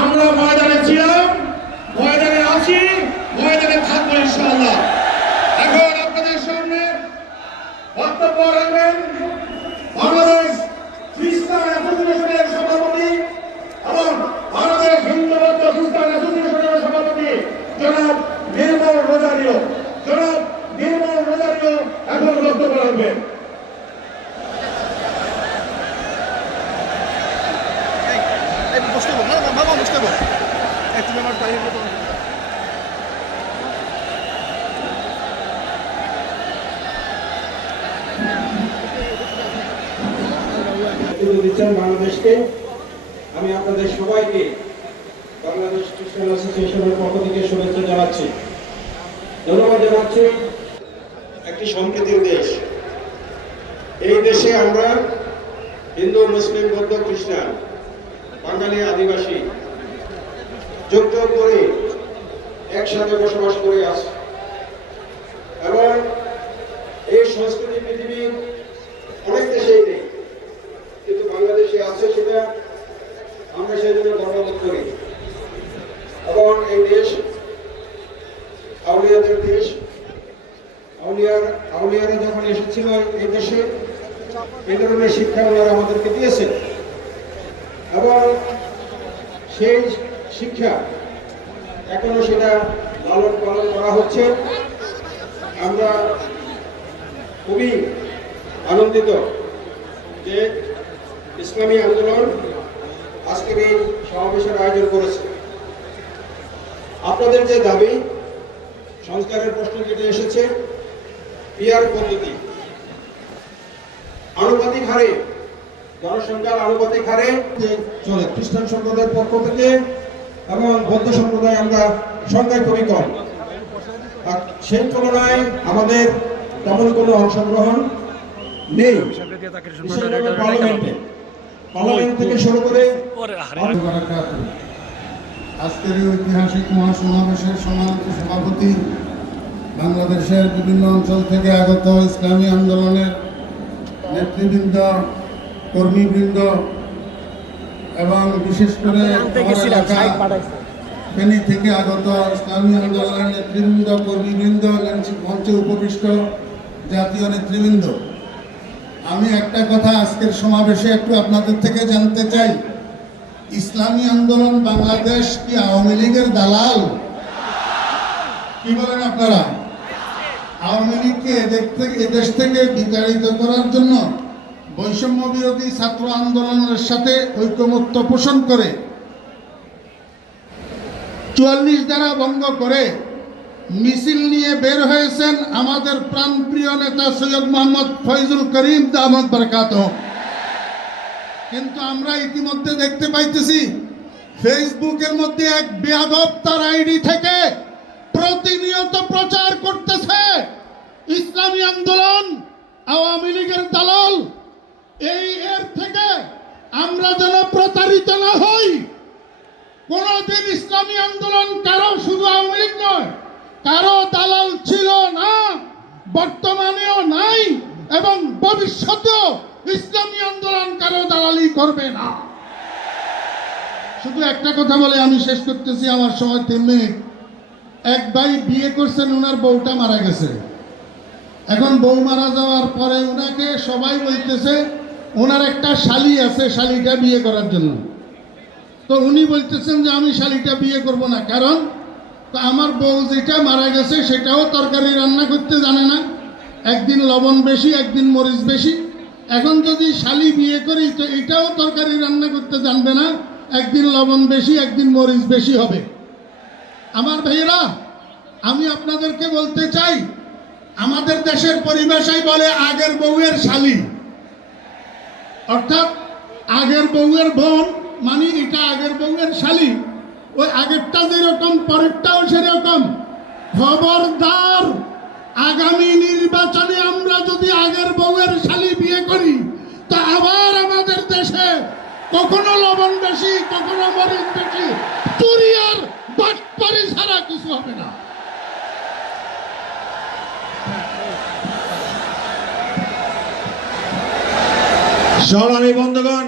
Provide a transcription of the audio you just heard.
আমরা ময়দানে ছিলাম, ময়দানে আছি, ময়দানে থাকব ইনশাআল্লাহ। এখন আপনাদের সামনে বক্তব্য রাখবেন বাংলাদেশ খ্রিস্টান অ্যাসোসিয়েশনের সভাপতি এবং বাংলাদেশ হিন্দু বৌদ্ধ খ্রিস্টান অ্যাসোসিয়েশনের সভাপতি জনাব নির্মল রোজারিও জনাব নির্মল রোজারিও এখন বক্তব্য রাখবেন এই বসতে বল না না বাবা বসতে বল এই তুমি আমার টাইম মতো নেতৃত্ব দিচ্ছেন বাংলাদেশকে। আমি আপনাদের সবাইকে বাংলাদেশ খ্রিস্টান অ্যাসোসিয়েশনের পক্ষ থেকে শুভেচ্ছা জানাচ্ছি। ধন্যবাদ জানাচ্ছি একটি সম্প্রীতির দেশ। এই দেশে আমরা হিন্দু, মুসলিম, বৌদ্ধ, খ্রিস্টান, বাঙালি, আদিবাসী যোগ যোগ করে একসাথে বসবাস করে আছি এবং এই সংস্কৃতি পৃথিবীর অনেক দেশেই নেই, কিন্তু বাংলাদেশে আছে সেটা আমরা সেই জন্য গর্ববোধ করি এবং এই দেশ, আউলিয়াদের দেশ, আউলিয়ার, আউলিয়ারা যখন এসেছিল এই দেশে, এই ধরনের শিক্ষা ওনারা আমাদেরকে দিয়েছেন। এবং সেই শিক্ষা। এখনও সেটা লালন পালন করা হচ্ছে। আমরা খুবই আনন্দিত যে ইসলামী আন্দোলন আজকের এই সমাবেশের আয়োজন করেছে। আপনাদের যে দাবি, সংস্কারের প্রশ্ন যেটা এসেছে, পিয়ার পদ্ধতি। আনুপাতিক হারে, জনসংখ্যার আনুপাতিক হারে, চলে, খ্রিস্টান সম্প্রদায়ের পক্ষ থেকে এবং বৌদ্ধ সম্প্রদায় আমরা সংখ্যায় খুবই কম। সেই তুলনায় আমাদের তেমন কোনো অংশগ্রহণ নেই। আজকের এই ঐতিহাসিক মহাসমাবেশের সম্মানিত সভাপতি বাংলাদেশের বিভিন্ন অঞ্চল থেকে আগত ইসলামী আন্দোলনের নেতৃবৃন্দ, কর্মীবৃন্দ এবং বিশেষ করে ফেনী থেকে আগত ইসলামী আন্দোলনের নেতৃবৃন্দ কর্মীবৃন্দ মঞ্চে উপবিষ্ট জাতীয় নেতৃবৃন্দ। আমি একটা কথা আজকের সমাবেশে একটু আপনাদের থেকে জানতে চাই। ইসলামী আন্দোলন বাংলাদেশ কি আওয়ামী লীগের দালাল? কি বলেন আপনারা? আওয়ামী লীগকে এদেশ থেকে বিতাড়িত করার জন্য বৈষম্য বিরোধী ছাত্র আন্দোলনের সাথে ঐকমত্য পোষণ করে চুয়াল্লিশ দ্বারা ভঙ্গ করে মিছিল নিয়ে বের হয়েছেন আমাদের প্রাণপ্রিয় নেতা সৈয়দ মোহাম্মদ ফয়জুল করিম দাহমদ বরকাত কিন্তু আমরা ইতিমধ্যে দেখতে পাইতেছি, ফেসবুকের মধ্যে এক বেয়াদব তার আইডি থেকে প্রতিনিয়ত প্রচার করতেছে। ইসলামী আন্দোলন, আওয়ামী লীগের দালাল এই এর থেকে আমরা যেন প্রতারিত না হই। কোনদিন ইসলামী আন্দোলন কারও শুধু আওয়ামী লীগ নয়, কারও দালাল ছিল না, বর্তমানেও নাই এবং ভবিষ্যতেও ইসলামী আন্দোলন কারও দালালি করবে না। শুধু একটা কথা বলে আমি শেষ করতেছি আমার সময় তিন মিনিট। এক ভাই বিয়ে করছেন ওনার বউটা মারা গেছে। এখন বউ মারা যাওয়ার পরে ওনাকে সবাই বলতেছে ওনার একটা শালি আছে, শালিটা বিয়ে করার জন্য। তো উনি বলতেছেন যে আমি শালিটা বিয়ে করব না। কারণ, তো আমার বউ যেটা মারা গেছে, সেটাও তরকারি রান্না করতে জানে না। একদিন লবণ বেশি, একদিন মরিচ বেশি। এখন যদি শালি বিয়ে করি, তো এটাও তরকারি রান্না করতে জানবে না। একদিন লবণ বেশি, একদিন মরিচ বেশি হবে। আমার ভাইয়েরা, আমি আপনাদেরকে বলতে চাই, আমাদের দেশের পরিভাষায় বলে আগের বউয়ের শালি। অর্থাৎ আগের বউয়ের বোন মানে এটা আগের বউয়ের শালি, ওই আগেরটা যেরকম, পরেরটাও সেরকম। খবরদার, আগামী নির্বাচনে আমরা যদি আগের বউয়ের শালি বিয়ে করি, তা আবার আমাদের দেশে কখনো লবণ বেশি, কখনো মরিচ বেশি, চুরি আর বাটপারি ছাড়া কিছু হবে না। সংগ্রামী বন্ধুগণ